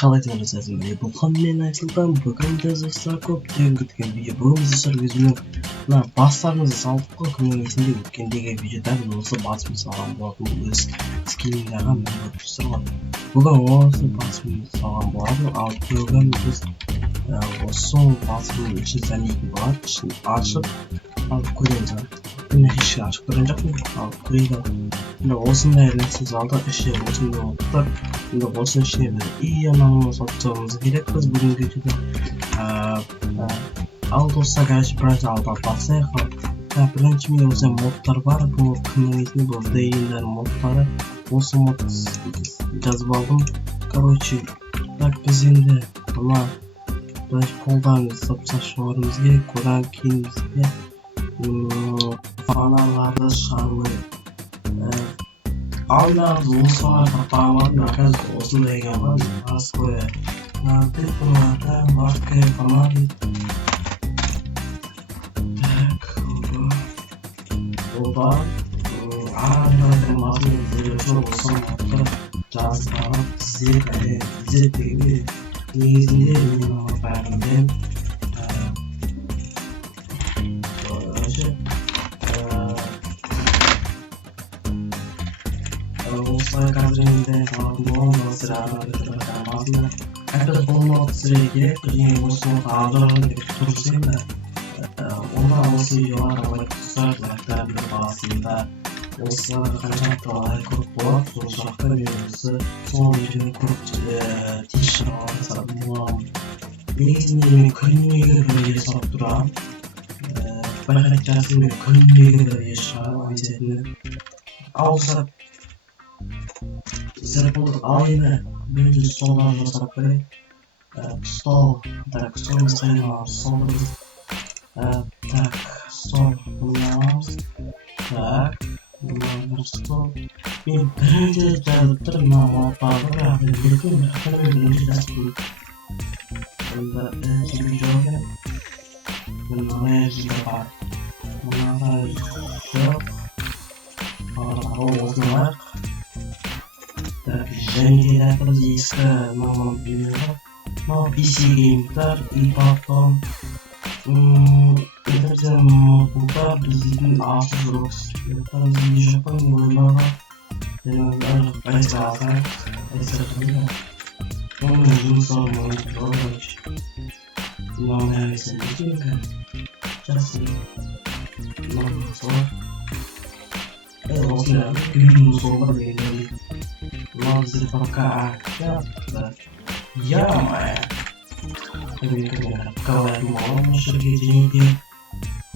Қалайсыңдар әзімде бұл мен Айсұлтан. Бүгін достар көптен күткен видео. Бүгін достар өзімнің мына бастарымызды салдық қой. Кімнің есінде өткендегі видеода біз осы басымды салған болатын, өз скиллингді алған көріп тұрсыздар ғой. Бүгін осы басымды салған болатын, ал бүгін біз осы басымның ішін сәлейтін болады. Ішін ашып алып көреміз. Мен ешкі ашып көрген жоқпын, ал көрейді. Осындай нәрсе залда іші осындай отыр. Осының ішіне біз үй анамыз отсауымыз керек. Біз бүгінгі видеода ал достар, короче, біраз алда басайық. Бірінші мен осындай модтар бар. Бұл кімнің есінде бұл дейіндер модтары. Осы мод жазып алдым. Короче, біз енді бұна қолдан сапсашуарымыз керек. Одан кейін бізге фаналарды шығармай алдағы осыларға бағалады. Қазір осындай екен аз қоя типаларда марка фонарь. Так, оба арада мазмұн зерттеу осыны жазып зерттеуге негізінде мен бәрінде осылай қазірінде болған сұрағын это болмауы керек. Және осыны алдырғаны дұрыс емес. Онда осы видеоларға лайк қойсаңыз, лайктардың басында осыларға қаншалықты лайк көп болады, сол жақта мен осы сол видеоны көріп тез шығарып жасап боламын. Негізінде мен күніне бір жасап тұрамын. Байқайтасың, мен күніне бір шығарып айтатыны. Ауысап Зерболдық алайына бірінші солдан жасап көрейік. Стол, так, столымыз қайнамыз, столымыз. Так, стол қойнамыз. Так, бір стол. Мен бірінші жазып тұр, мынау бағыр, бірінші жазып көрейік. Онда бірінші жоғын. Мына жерде бар. Мына жоқ. Осыны лайық. Және де біз ескі мамам біледі. PC геймдер и потом интернеттен мұлдар біздің асыз рокс. Это біздің жапон ойнауға айса алсақ, айса тұрды. Оның жұмысауын ойнауға мынау әйсі бітінгі жасы мынау солар. Осында үйдің солар бейгелі. Лазер пока да. Ё-моё. Қалай маған шырге денеге.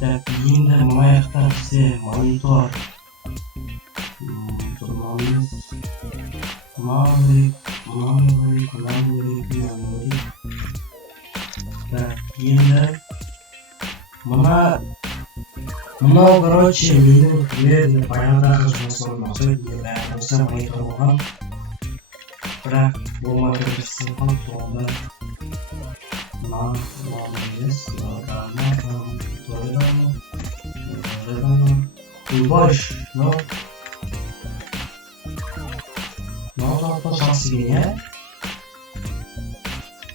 Так, енді маяқтар все монитор. Тұрмауыз. Маңырек. Так, енді мынау, короче, менің күлерді баяғыдағы жұмысым ұқсайды. Мен осы монитор болған. Бірақ болмады бірсінған соңында емес, больше, но жалпы жақсы екен,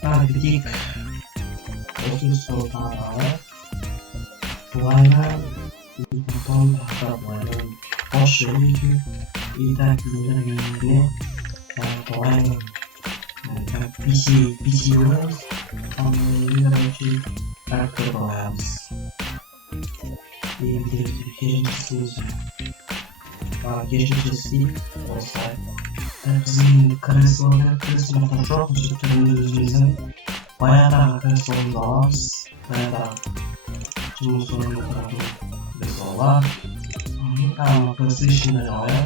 бітейік. Осы сол тағалы бұлайнан потом бұлайнан қошы үйге и так үйлеріне бұлайнан PC ойнаймыз. Короче, әртүрлі қоямыз. И кешірсіз осылай. Біздің креслоны жоқ, өзіміздің баяғыдағы креслоны аламыз. Баяғыдағы жұмыс орнында біз олар. PlayStation'da қояды.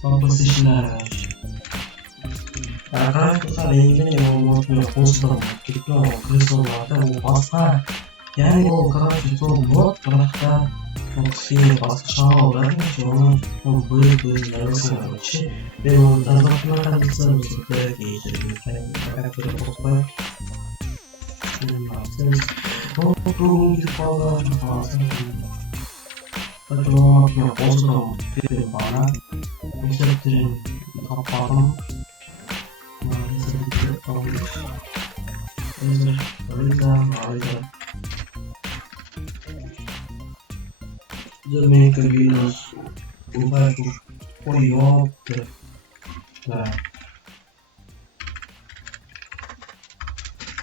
PlayStation'da Arkadaşlar ilgili olmadığını postlarım gitti o krizollarda o basar. Yani o kadar kötü olmadı. Bırakta o kişiye baskı alırmış. Onu böyle yarısını için. Ben onu yazıklarına kadar bizimkiler geçirdim. Fakat böyle postlar. O doğum gibi falan fazla. Çoğunlukla postlarım bir bana. Bu sebeplerin kapadım. publish, Riza. The make videos for your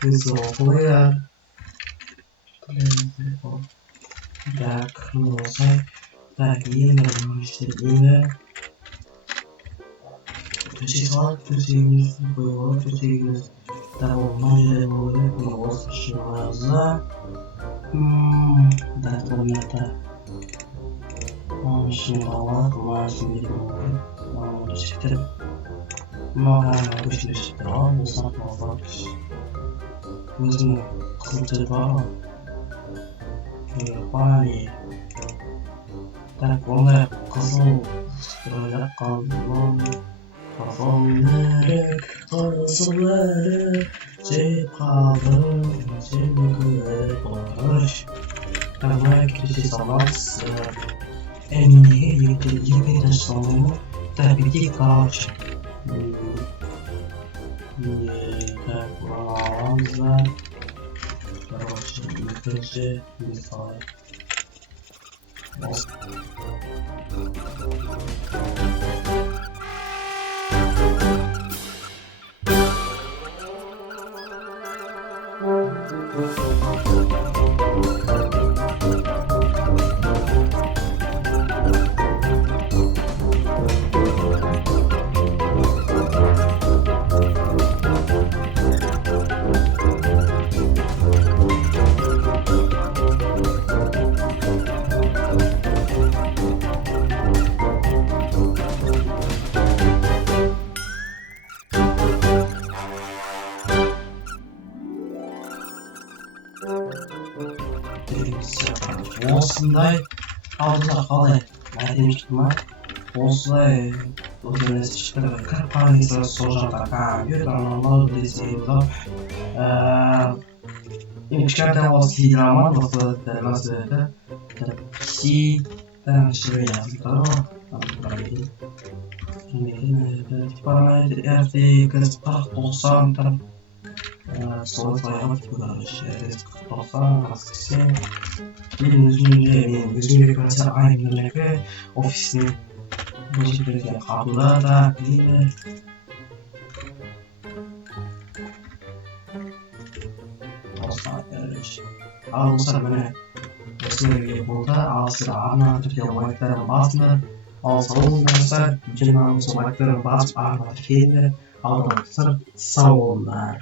this over back no site back in the to see того моего глаза да комната он снимала классный он сидит много обычно сидел на самом өзінің қызылды бар парень так ондай қызыл ойлап қалдым Kafamları, kızları, kaldım, seni görüp barış. Ama kötü zamazsın. Emniye yedi taşlamamı tabii ki karşı. Yeter kuramazlar. Karşı yıkıcı misal. осындай алдыда қалай әдемі шықты ма осылай өзіңіз кіріп қалыңыздар сол жақта компьютер анау десеңіз енді кішкентай болса сидіре алмады осы нәрселерді си-дан ішіне жазылды типа RTX 4090 там солай короче RTX 4090 80 мен өзімде концерт айнымдегі офисінің бөлшектерге қабылда да білейді ал осылар міне осылай болды ал сіздер арна түрде лайктарын басыңдар ал салыңыздар 20 лайктарын басып арна тіркеліңдер ал сау болыңдар